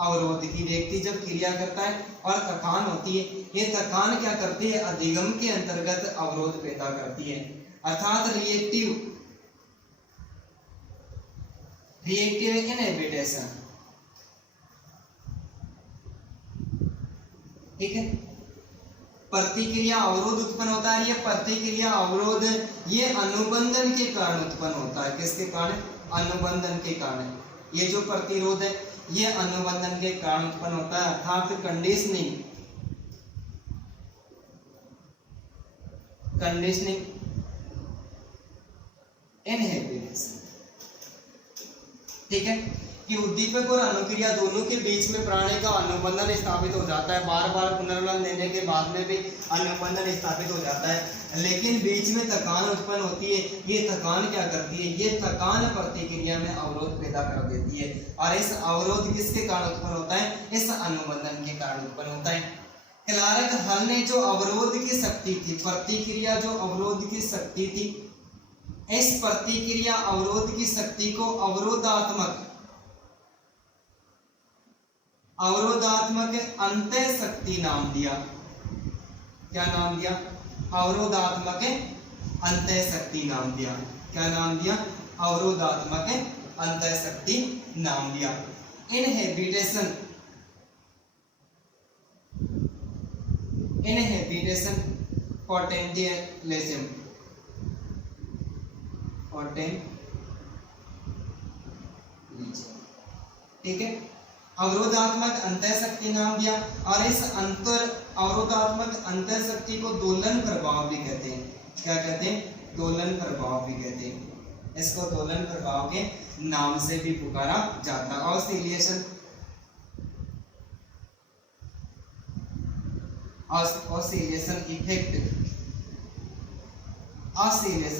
अवरोध। की व्यक्ति जब क्रिया करता है और थकान होती है, ये थकान क्या करती है, अधिगम के अंतर्गत अवरोध पैदा करती है, अर्थात रिएक्टिव इनहिबिशन। ठीक है, प्रतिक्रिया अवरोध उत्पन्न होता है। ये प्रतिक्रिया अवरोध ये अनुबंधन के कारण उत्पन्न होता है। किसके कारण, अनुबंधन के कारण। ये जो प्रतिरोध है ये अनुबंधन के कारण उत्पन्न होता है, अर्थात कंडीशनिंग इनहिबिशन। ठीक है, कि उद्दीपक और अनुक्रिया दोनों के बीच में प्राणी का अनुबंधन स्थापित हो जाता है। बार बार पुनर्बलन देने के बाद में भी अनुबंधन स्थापित हो जाता है, लेकिन बीच में थकान उत्पन्न होती है। ये थकान क्या करती है, ये थकान प्रतिक्रिया में अवरोध पैदा कर देती है। और इस अवरोध किसके कारण उत्पन्न होता है, इस अनुबंधन के कारण उत्पन्न होता है। क्लारक हल ने जो अवरोध की शक्ति थी, प्रतिक्रिया जो अवरोध की शक्ति थी, इस प्रतिक्रिया अवरोध की शक्ति को अवरोधात्मक अंतः शक्ति नाम दिया। क्या नाम दिया, अवरोधात्मक अंतः शक्ति नाम दिया। क्या नाम दिया, अवरोधात्मक अंतः शक्ति नाम दिया। इनहिबिशन पोटेंशियलिज्म, ठीक है, अवरोधात्मक अंतःशक्ति नाम दिया। और इस अवरोधात्मक अंतःशक्ति को दोलन प्रभाव भी कहते हैं। क्या कहते हैं, दोलन प्रभाव भी कहते हैं। इसको दोलन प्रभाव के नाम से भी पुकारा जाता है। ऑसिलेशन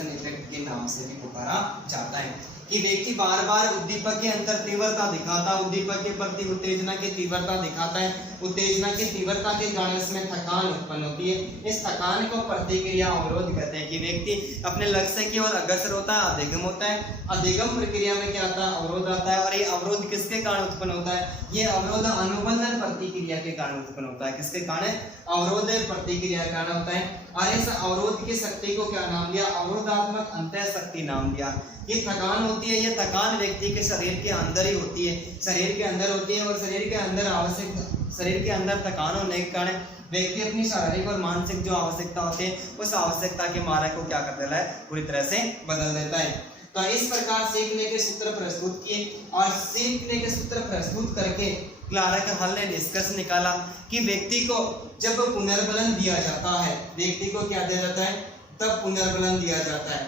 इफेक्ट के नाम से भी पुकारा जाता है। कि व्यक्ति बार बार उद्दीपक के अंदर तीव्रता दिखाता है, उद्दीपक के प्रति उत्तेजना की तीव्रता दिखाता है, उत्तेजना की तीव्रता के कारण इसमें थकान उत्पन्न होती है। इस थकान को प्रतिक्रिया अवरोध कहते हैं। कि व्यक्ति अपने लक्ष्य की ओर अग्रसर होता है, अधिगम होता है, अधिगम प्रक्रिया में क्या आता है, अवरोध आता है। और ये अवरोध किसके कारण उत्पन्न होता है, ये अवरोध अनुबंधन प्रतिक्रिया के कारण उत्पन्न होता है। किसके कारण, अवरोध प्रतिक्रिया के कारण होता है। और इस अवरोध की शक्ति को क्या नाम दिया, अवरोधात्मक अंतःशक्ति नाम दिया। ये थकान होती है, ये थकान व्यक्ति के शरीर के अंदर ही होती है, शरीर के अंदर होती है। और शरीर के अंदर थकान होने के कारण व्यक्ति अपनी शारीरिक और मानसिक जो आवश्यकता होती है, उस आवश्यकता के मार्ग को क्या कर देता है, पूरी तरह से बदल देता है। तो इस प्रकार सीखने के सूत्र प्रस्तुत किए, और सीखने के सूत्र प्रस्तुत करके क्लारक हल ने निष्कर्ष निकाला कि व्यक्ति को जब पुनर्बलन दिया जाता है, व्यक्ति को क्या दिया जाता है, तब पुनर्बलन दिया जाता है।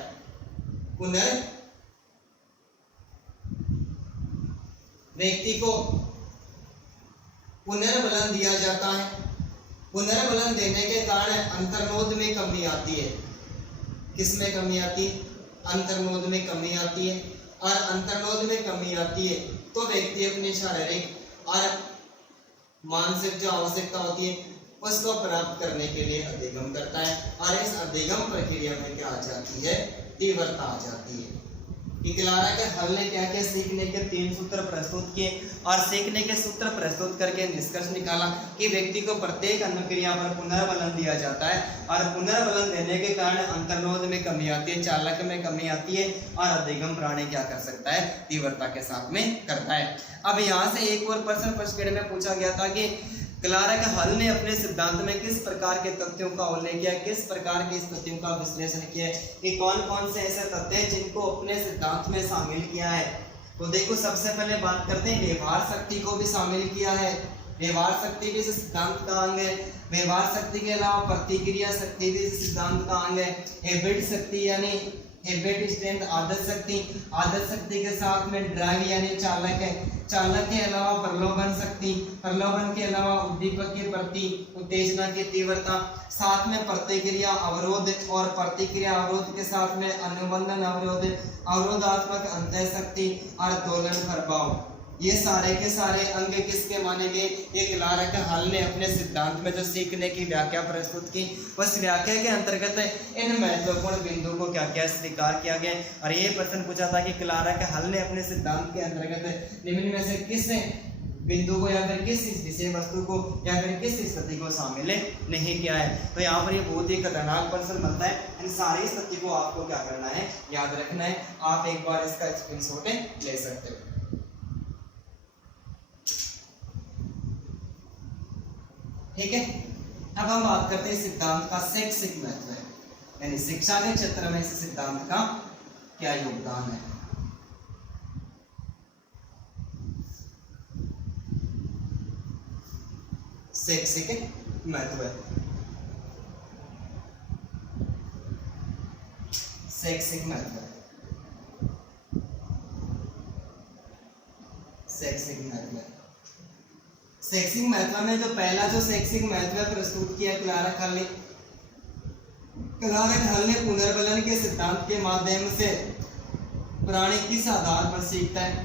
व्यक्ति को पुनर्बलन दिया जाता है। पुनर्बलन देने के कारण अंतर्नोद में कमी आती है। किसमें कमी आती है, अंतर्नोद में कमी आती है। और अंतर्नोद में कमी आती है तो व्यक्ति अपनी शारीरिक और मानसिक जो आवश्यकता होती है उसको प्राप्त करने के लिए अधिगम करता है। और इस अधिगम प्रक्रिया में क्या आ जाती है, तीव्रता आ जाती है। कि क्लारक हल ने क्या क्या सीखने के 3 सूत्र प्रस्तुत किए, और सीखने के सूत्र प्रस्तुत करके निष्कर्ष निकाला कि व्यक्ति को प्रत्येक अनुक्रिया पर पुनर्बलन दिया जाता है। और पुनर्बलन देने के कारण अंतर्नोद में कमी आती है, चालक में कमी आती है, और अधिगम प्राणी क्या कर सकता है, तीव्रता के साथ में करता है। अब यहाँ से एक और प्रश्न फर्स्ट ग्रेड में पूछा गया था कि क्लारक हल ने अपने सिद्धांत में किस प्रकार के तथ्यों का उल्लेख किया, किस प्रकार के इस तथ्यों का विश्लेषण किया है, कि कौन कौन से ऐसे तथ्य हैं जिनको अपने सिद्धांत में शामिल किया है। तो देखो, सबसे पहले बात करते हैं, व्यवहार शक्ति को भी शामिल किया है। व्यवहार शक्ति भी इस सिद्धांत का अंग है। व्यवहार शक्ति के अलावा प्रतिक्रिया शक्ति भी इस सिद्धांत का अंग है। हैबिट शक्ति यानी हैबिट स्ट्रेंथ आदत शक्ति के साथ में ड्राइव यानी चालक है। चालक के अलावा प्रलोभन शक्ति, प्रलोभन के अलावा उद्दीपक के प्रति उत्तेजना की तीव्रता, साथ में प्रतिक्रिया अवरोध, और प्रतिक्रिया अवरोध के साथ में अनुबंधन अवरोध, अवरोधात्मक अंतःशक्ति और दोलन प्रभाव। ये सारे के सारे अंग किसके माने गए? ये क्लार्क हॉल ने अपने सिद्धांत में जो सीखने की व्याख्या प्रस्तुत की, उस व्याख्या के अंतर्गत इन महत्वपूर्ण बिंदुओं को क्या क्या स्वीकार किया गया। और ये प्रश्न पूछा था कि क्लार्क हॉल ने अपने सिद्धांत के अंतर्गत निम्न में से किस बिंदु को या फिर किस विषय वस्तु को या फिर किस स्थिति को शामिल नहीं किया है। तो यहाँ पर ये बहुत ही खतरनाक प्रश्न बनता है। इन सारी स्थिति को आपको क्या करना है? याद रखना है। आप एक बार इसका स्क्रीनशॉट ले सकते हो। ठीक है, अब हम बात करते हैं सिद्धांत का शैक्षिक महत्व है, यानी शिक्षा के क्षेत्र में इस सिद्धांत का क्या योगदान है। शैक्षिक महत्व है, शैक्षिक महत्व है, शैक्षिक महत्व है। शैक्षिक महत्व में जो पहला जो शैक्षिक महत्व प्रस्तुत किया क्लार्क हॉल ने, क्लार्क हॉल ने पुनर्बलन के सिद्धांत के माध्यम से प्राणी किस आधार पर सीखता है,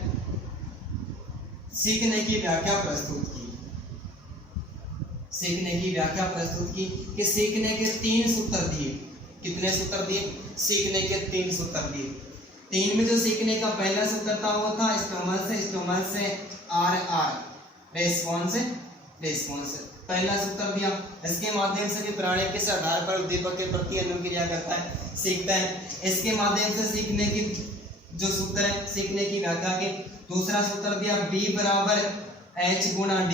सीखने की व्याख्या प्रस्तुत की। सीखने की व्याख्या प्रस्तुत की कि सीखने के 3 सूत्र दिए। कितने सूत्र दिए? सीखने के 3 सूत्र दिए। 3 में जो सीखने का पहला सूत्र था वो था स्टोमस से आर आर रेस्पॉन्स, रेस्पॉन्स पहला सूत्र दिया। इसके माध्यम से भी प्राणी किस आधार पर उद्दीपक के प्रति अनुक्रिया करता है, सीखता है। इसके माध्यम से सीखने की जो सूत्र है, सीखने की व्याख्या के दूसरा सूत्र दिया B बराबर H गुणा D।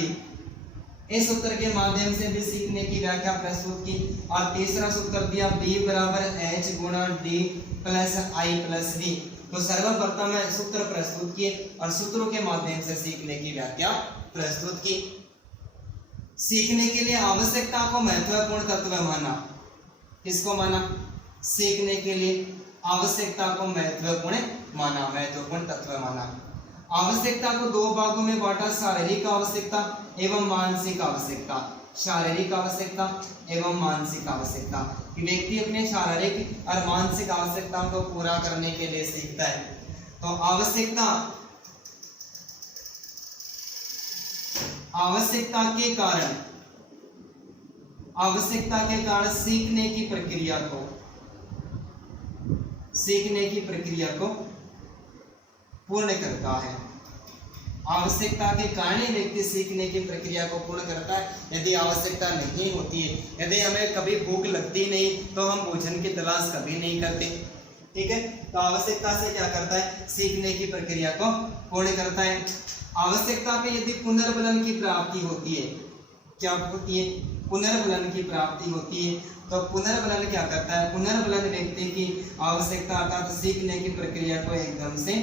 इस सूत्र के माध्यम से भी सीखने की व्याख्या प्रस्तुत की। और तीसरा सूत्र दिया B बराबर H गुणा D plus I plus D। तो सर्वप्रथम सूत्र प्रस्तुत किए और सूत्रों के माध्यम से सीखने की व्याख्या प्रस्तुत की। सीखने के लिए आवश्यकता को महत्वपूर्ण तत्व माना। किसको माना? सीखने के लिए आवश्यकता को महत्वपूर्ण माना, महत्वपूर्ण तत्व माना। आवश्यकता को 2 भागों में बांटा, शारीरिक आवश्यकता एवं मानसिक आवश्यकता। शारीरिक आवश्यकता एवं मानसिक आवश्यकता कि व्यक्ति अपने शारीरिक और मानसिक आवश्यकताओं को पूरा करने के लिए सीखता है। तो आवश्यकता के कारण सीखने की प्रक्रिया को पूर्ण करता है। आवश्यकता के कारण व्यक्ति सीखने की प्रक्रिया को पूर्ण करता है। यदि आवश्यकता नहीं होती है, यदि हमें कभी भूख लगती नहीं तो हम भोजन की तलाश कभी नहीं करते। ठीक है, तो आवश्यकता से क्या करता है? सीखने की प्रक्रिया को पूर्ण करता है। आवश्यकता पे यदि पुनर्बलन की प्राप्ति होती है, क्या होती है? पुनर्बलन की प्राप्ति होती है। तो पुनर्बलन क्या करता है? पुनर्बलन व्यक्ति की आवश्यकता अर्थात सीखने की प्रक्रिया को एकदम से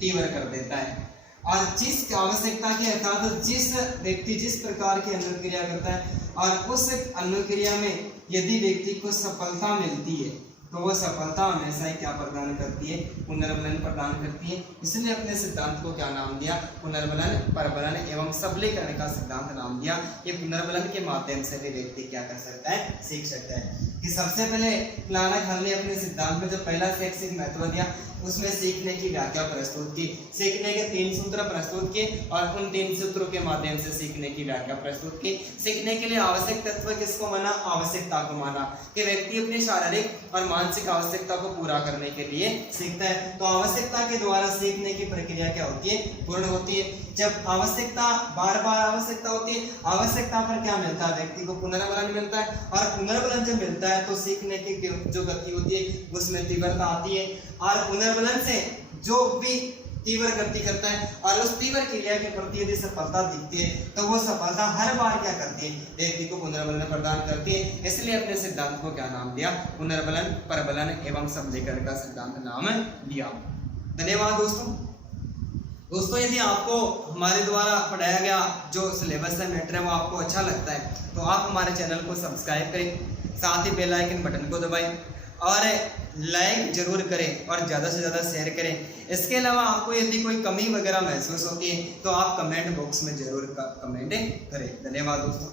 तीव्र कर देता है। और जिस आवश्यकता की अर्थात जिस व्यक्ति जिस प्रकार की अनुक्रिया करता है और उस अनुक्रिया में यदि व्यक्ति को सफलता मिलती है तो वो सफलता हमेशा ही क्या प्रदान करती है? पुनर्बलन प्रदान करती है। इसलिए अपने सिद्धांत को क्या नाम दिया? पुनर्बलन, परबलन एवं सबलीकरण का सिद्धांत नाम दिया। ये पुनर्बलन के माध्यम से भी व्यक्ति क्या कर सकता है? सीख सकता है। कि सबसे पहले क्लार्क हॉल ने अपने सिद्धांत में जो पहला शैक्षिक महत्व दिया उसमें सीखने की व्याख्या प्रस्तुत की। सीखने के 3 सूत्र प्रस्तुत किए और उन 3 सूत्रों के माध्यम से सीखने की व्याख्या प्रस्तुत की। सीखने के लिए आवश्यक तत्व किसको माना? आवश्यकता को माना कि व्यक्ति अपनी शारीरिक और मानसिक आवश्यकता को पूरा करने के लिए सीखता है। तो आवश्यकता के द्वारा सीखने की प्रक्रिया क्या होती है? पूर्ण होती है। जब आवश्यकता बार बार आवश्यकता होती है, आवश्यकता पर क्या मिलता है? व्यक्ति को पुनर्बलन मिलता है। और पुनर्बलन जब मिलता है तो सीखने की जो गति होती है उसमें तीव्रता आती है। और पुनर्बलन से जो भी तीव्र गति करता है और उस तीव्र क्रिया के प्रति यदि सफलता दिखती है तो वो सफलता हर बार क्या करती है? व्यक्ति को पुनर्बलन प्रदान करती है। इसलिए अपने सिद्धांत को क्या नाम दिया? पुनर्बलन, परबलन एवं सबलीकरण का सिद्धांत नाम दिया। धन्यवाद दोस्तों, यदि आपको हमारे द्वारा पढ़ाया गया जो सिलेबस है, मैटर है, वो आपको अच्छा लगता है तो आप हमारे चैनल को सब्सक्राइब करें, साथ ही बेल आइकन बटन को दबाएं और लाइक जरूर करें और ज़्यादा से ज़्यादा शेयर करें। इसके अलावा आपको यदि कोई कमी वगैरह महसूस होती है तो आप कमेंट बॉक्स में जरूर कमेंट करें। धन्यवाद दोस्तों।